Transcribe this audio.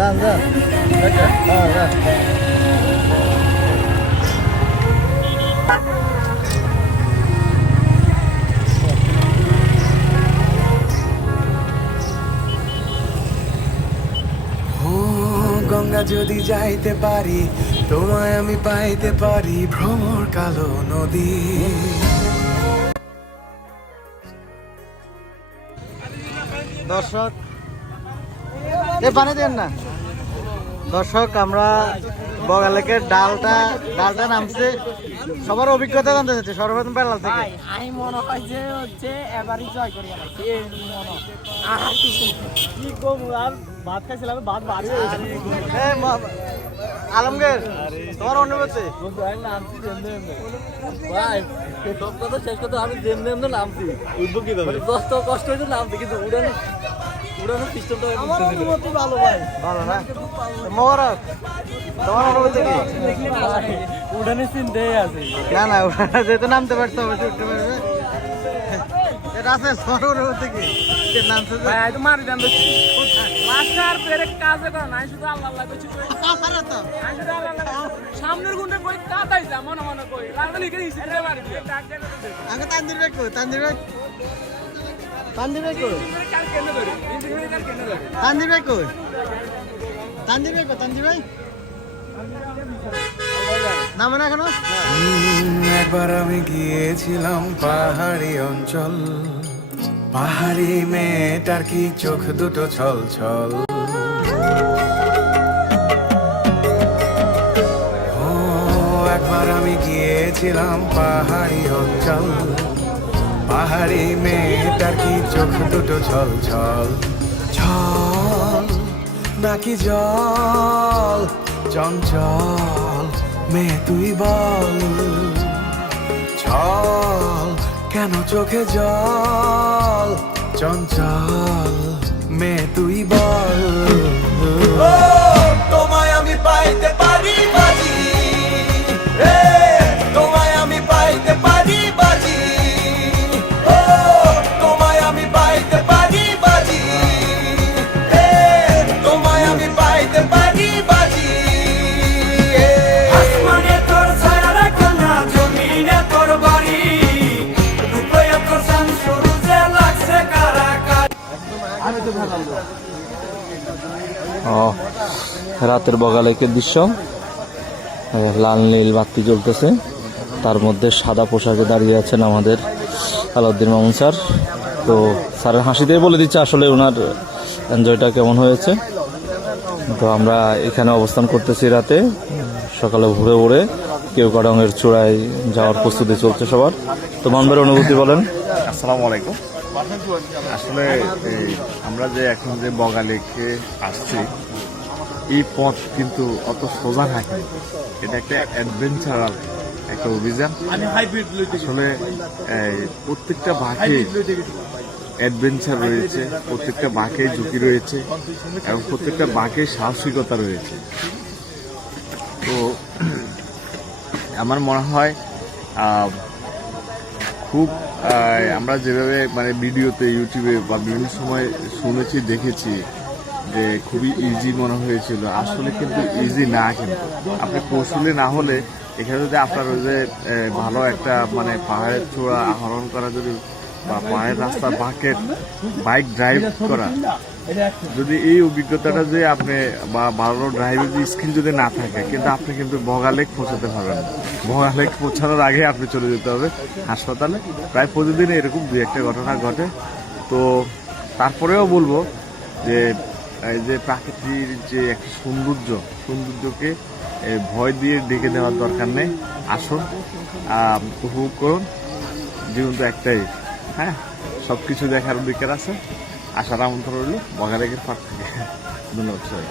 যান যান। হ্যাঁ যান। গঙ্গা যদি যাইতে পারি, তোমায় আমি পাইতে পারি, ভ্রমর কালো নদী। দর্শক পানি দেন না। দর্শক আমরা বগালেকের ডালটা নামছে, সবার অভিজ্ঞতা জানতে চাচ্ছি সর্বপ্রথম বেলাল থেকে। আমি মনে হয় যে হচ্ছে এবারই জয় করি ভাত খাইছিলাম, ভাত বাড়ি আলমগীর তোমার অনুভূতি? শেষ কথা আমি নামছি, উঠবো কিভাবে, কষ্ট হয়েছে নামছি, কিন্তু উড়ানোর সিস্টেমটা আমার অনুভূতি ভালো ভাই, ভালো না? মোবারক তোমার অনুভূতি কি? উড়ানোর চিন্তাই আছে না না, যেহেতু নামতে পারতো অবশ্যই উঠতে পারবে। এটা আছে তোমার অনুভূতি কি? নামছে ভাই আমি তো মারি দাম দেখছি লাস্টার পেরে কাজে করা নাই, শুধু আল্লাহ আল্লাহ করছি। আমারও তো আমি শুধু আল্লাহ আল্লাহ সামনের গুন্ডে কই কাটাই যা মনে মনে কই লাগলে লিখে দিছি রে মারি দিয়ে আগে তানজির ভাই কই? তানজির ভাই কই? কার কেন ধরে ইঞ্জিনিয়ার কার কেন ধরে তানজির ভাই কই? তানজির ভাই নামে না এখনো? একবার আমি গিয়েছিলাম পাহাড়ি অঞ্চল, পাহাড়ি মেয়েটার কি চোখ দুটো ছল ছল। একবার আমি গিয়েছিলাম পাহাড়ি অঞ্চল, পাহাড়ি মেয়েটার কি চোখ দুটো ছল ছল। ছল নাকি জল চঞ্চল, মেয়ে তুই বল, ছল কেন চোখে জল চঞ্চল, মেয়ে তুই বল। তোমায় আমি পাইতে পারি বাজি, তোমায় আমি পাইতে পারি বাজি, তোমায় আমি পাইতে পারি বাজি, তোমায় আমি পাইতে পারি বাজি। আসমানে তোর ছায়া রাখো না, জমিনে তোর বাড়ি, রূপে তোর সান শুরু যে লাগছে কারাকারি। রাতের বগালেকের দৃশ্য, লাল নীল বাতি জ্বলতেছে, তার মধ্যে সাদা পোশাকে দাঁড়িয়ে আছেন আমাদের আলাউদ্দিন মামুন স্যার। তো স্যারের হাসিতেই বলে দিচ্ছে আসলে ওনার এনজয়টা কেমন হয়েছে। তো আমরা এখানে অবস্থান করতেছি রাতে, সকালে ভোরে ভোরে কেওকাডংয়ের চূড়ায় যাওয়ার প্রস্তুতি চলছে সবার। তো মানবের অনুভূতি বলেন। আসসালামু আলাইকুম। আসলে আমরা যে এখন যে বগালেকে আসছি, এই পথ কিন্তু অত সোজা থাকে, এটা একটা অ্যাডভেঞ্চারাল একটা অভিযান। আসলে প্রত্যেকটা বাঁকে অ্যাডভেঞ্চার রয়েছে, প্রত্যেকটা বাঁকে ঝুঁকি রয়েছে এবং প্রত্যেকটা বাঁকে সাহসিকতা রয়েছে। তো আমার মনে হয় খুব আমরা যেভাবে মানে ভিডিওতে ইউটিউবে বা বিভিন্ন সময় শুনেছি দেখেছি যে খুবই ইজি মনে হয়েছিল, আসলে কিন্তু ইজি না। কিন্তু আপনি কৌশলী না হলে এখানে যদি আপনার ওই যে ভালো একটা মানে পাহাড়ের চূড়া আহরণ করা যদি বা পাহাড়ের রাস্তা বাঁকের বাইক ড্রাইভ করা, যদি এই অভিজ্ঞতাটা যে আপনি বা ভালো ড্রাইভের যে স্কিল যদি না থাকে, কিন্তু আপনি কিন্তু বগালেক পৌঁছাতে পারবেন না। বগালেক পৌঁছানোর আগে আপনি চলে যেতে হবে হাসপাতালে। প্রায় প্রতিদিন এরকম দু একটা ঘটনা ঘটে। তো তারপরেও বলবো যে এই যে প্রাকৃতির যে একটা সৌন্দর্যকে ভয় দিয়ে ডেকে দেওয়ার দরকার নেই। আসুন, উপভোগ করুন, জীবন তো একটাই। হ্যাঁ, সবকিছু দেখার অধিকার আছে। আসার আমন্ত্রণ রইল বগালেকের পার থেকে। ধন্যবাদ সবাই।